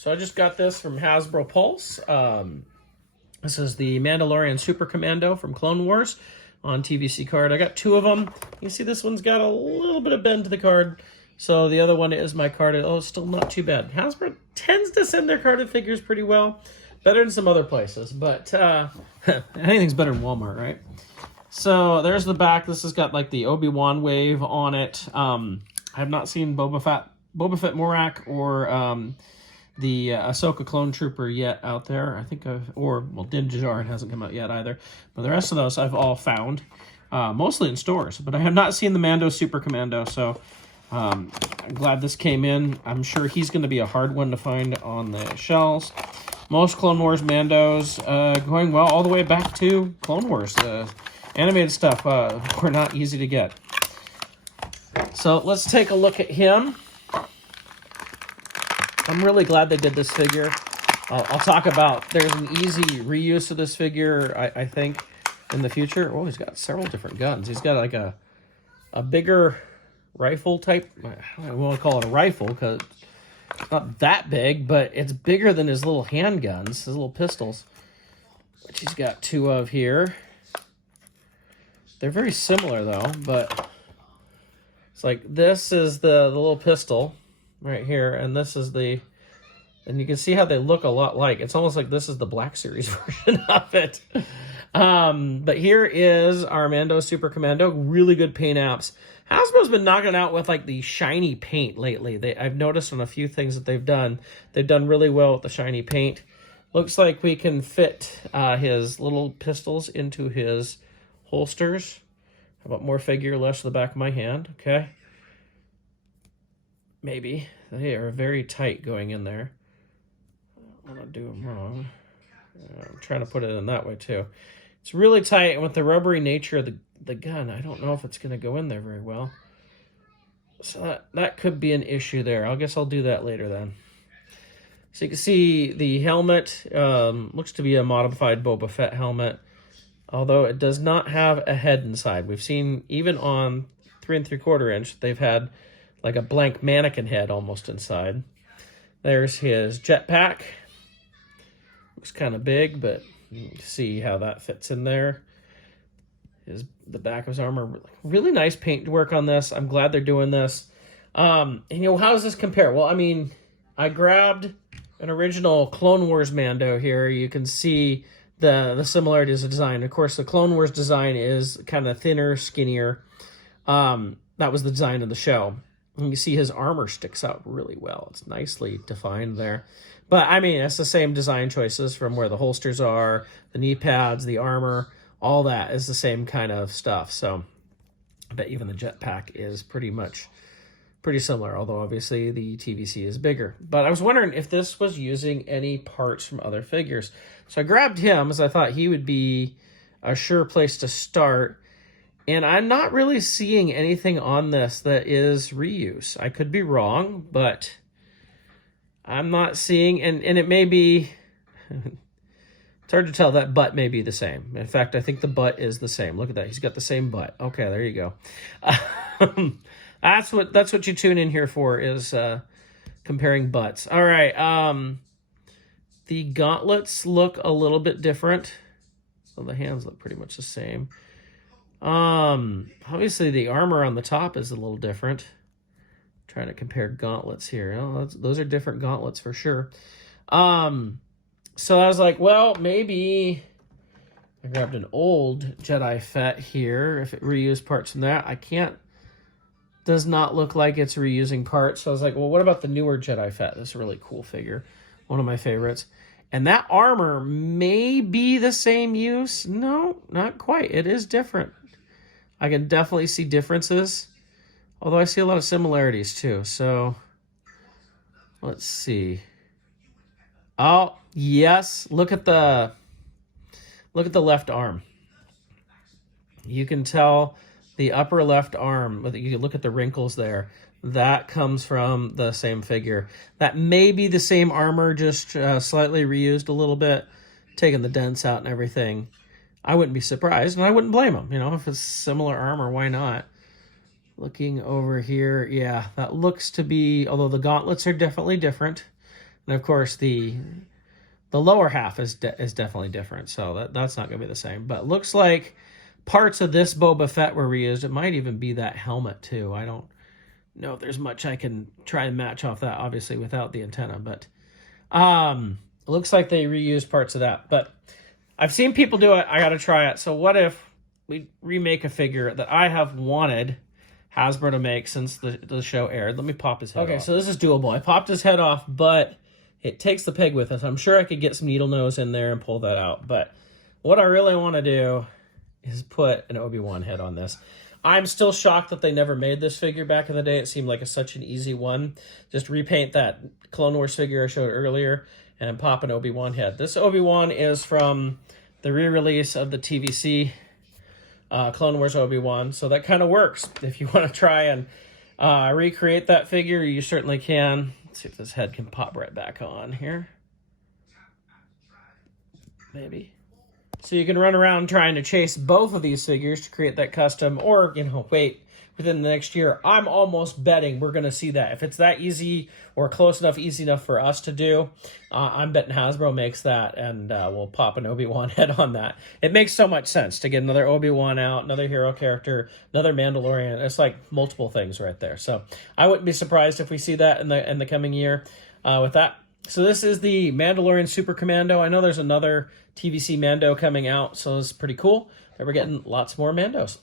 So I just got this from Hasbro Pulse. This is the Mandalorian Super Commando from Clone Wars on TVC card. I got two of them. You see this one's got a little bit of bend to the card. So the other one is my card. Oh, it's still not too bad. Hasbro tends to send their carded figures pretty well. Better than some other places, but anything's better than Walmart, right? So there's the back. This has got like the Obi-Wan wave on it. I have not seen Boba Fett Morak or the Ahsoka Clone Trooper yet out there. I think Din Djarin hasn't come out yet either. But the rest of those I've all found, mostly in stores. But I have not seen the Mando Super Commando, so I'm glad this came in. I'm sure he's going to be a hard one to find on the shelves. Most Clone Wars Mandos going well all the way back to Clone Wars. Animated stuff were not easy to get. So let's take a look at him. I'm really glad they did this figure. I'll talk about, there's an easy reuse of this figure, I think, in the future. Oh, he's got several different guns. He's got like a bigger rifle type. I don't want to call it a rifle because it's not that big, but it's bigger than his little handguns, his little pistols, which he's got two of here. They're very similar though, but it's like this is the little pistol right here, and this is and you can see how they look a lot like. It's almost like this is the Black Series version of it. But here is our Mando Super Commando. Really good paint apps. Hasbro's been knocking out with like the shiny paint lately. I've noticed on a few things that they've done really well with the shiny paint. Looks like we can fit his little pistols into his holsters. How about more figure, less to the back of my hand? Okay. Maybe. They are very tight going in there. I don't want to do them wrong. I'm trying to put it in that way too. It's really tight, and with the rubbery nature of the gun, I don't know if it's going to go in there very well. So that could be an issue there. I guess I'll do that later then. So you can see the helmet looks to be a modified Boba Fett helmet, although it does not have a head inside. We've seen even on 3 3/4 inch, they've had like a blank mannequin head almost inside. There's his jetpack. Looks kind of big, but you can see how that fits in there. The back of his armor. Really nice paint work on this. I'm glad they're doing this. And how does this compare? Well, I mean, I grabbed an original Clone Wars Mando here. You can see the similarities of design. Of course, the Clone Wars design is kind of thinner, skinnier. That was the design of the show. And you see his armor sticks out really well. It's nicely defined there. But, I mean, it's the same design choices from where the holsters are, the knee pads, the armor, all that is the same kind of stuff. So, but even the jetpack is pretty similar, although obviously the TVC is bigger. But I was wondering if this was using any parts from other figures. So I grabbed him as I thought he would be a sure place to start. And I'm not really seeing anything on this that is reuse. I could be wrong, but I'm not seeing, and it may be, it's hard to tell, that butt may be the same. In fact, I think the butt is the same. Look at that. He's got the same butt. Okay, there you go. That's what you tune in here for, is comparing butts. All right. The gauntlets look a little bit different. So the hands look pretty much the same. Obviously the armor on the top is a little different. Trying to compare gauntlets here. Oh, those are different gauntlets for sure. So I was like, well, maybe I grabbed an old Jedi Fett here. If it reused parts from that, does not look like it's reusing parts. So I was like, well, what about the newer Jedi Fett? This is a really cool figure. One of my favorites. And that armor may be the same use. No, not quite. It is different. I can definitely see differences, although I see a lot of similarities too. So let's see. Oh, yes. Look at the left arm. You can tell the upper left arm. You can look at the wrinkles there. That comes from the same figure. That may be the same armor, just slightly reused a little bit, taking the dents out and everything. I wouldn't be surprised, and I wouldn't blame them. If it's similar armor, why not? Looking over here, yeah, that looks to be, although the gauntlets are definitely different. And of course, the lower half is definitely different, so that's not going to be the same. But looks like parts of this Boba Fett were reused. It might even be that helmet too. I don't know if there's much I can try and match off that, obviously, without the antenna. But it looks like they reused parts of that. But I've seen people do it. I got to try it. So what if we remake a figure that I have wanted Hasbro to make since the show aired? Let me pop his head off. Okay, so this is doable. I popped his head off, but it takes the pig with us. I'm sure I could get some needle nose in there and pull that out. But what I really want to do is put an Obi-Wan head on this. I'm still shocked that they never made this figure back in the day. It seemed like such an easy one. Just repaint that Clone Wars figure I showed earlier and pop an Obi-Wan head. This Obi-Wan is from the re-release of the TVC Clone Wars Obi-Wan. So that kind of works. If you want to try and recreate that figure, you certainly can. Let's see if this head can pop right back on here. Maybe. So you can run around trying to chase both of these figures to create that custom, or, wait within the next year. I'm almost betting we're going to see that. If it's that easy or close enough, easy enough for us to do, I'm betting Hasbro makes that, and we'll pop an Obi-Wan head on that. It makes so much sense to get another Obi-Wan out, another hero character, another Mandalorian. It's like multiple things right there. So I wouldn't be surprised if we see that in the coming year with that. So this is the Mandalorian Super Commando. I know there's another TVC Mando coming out, so it's pretty cool that we're getting lots more Mandos.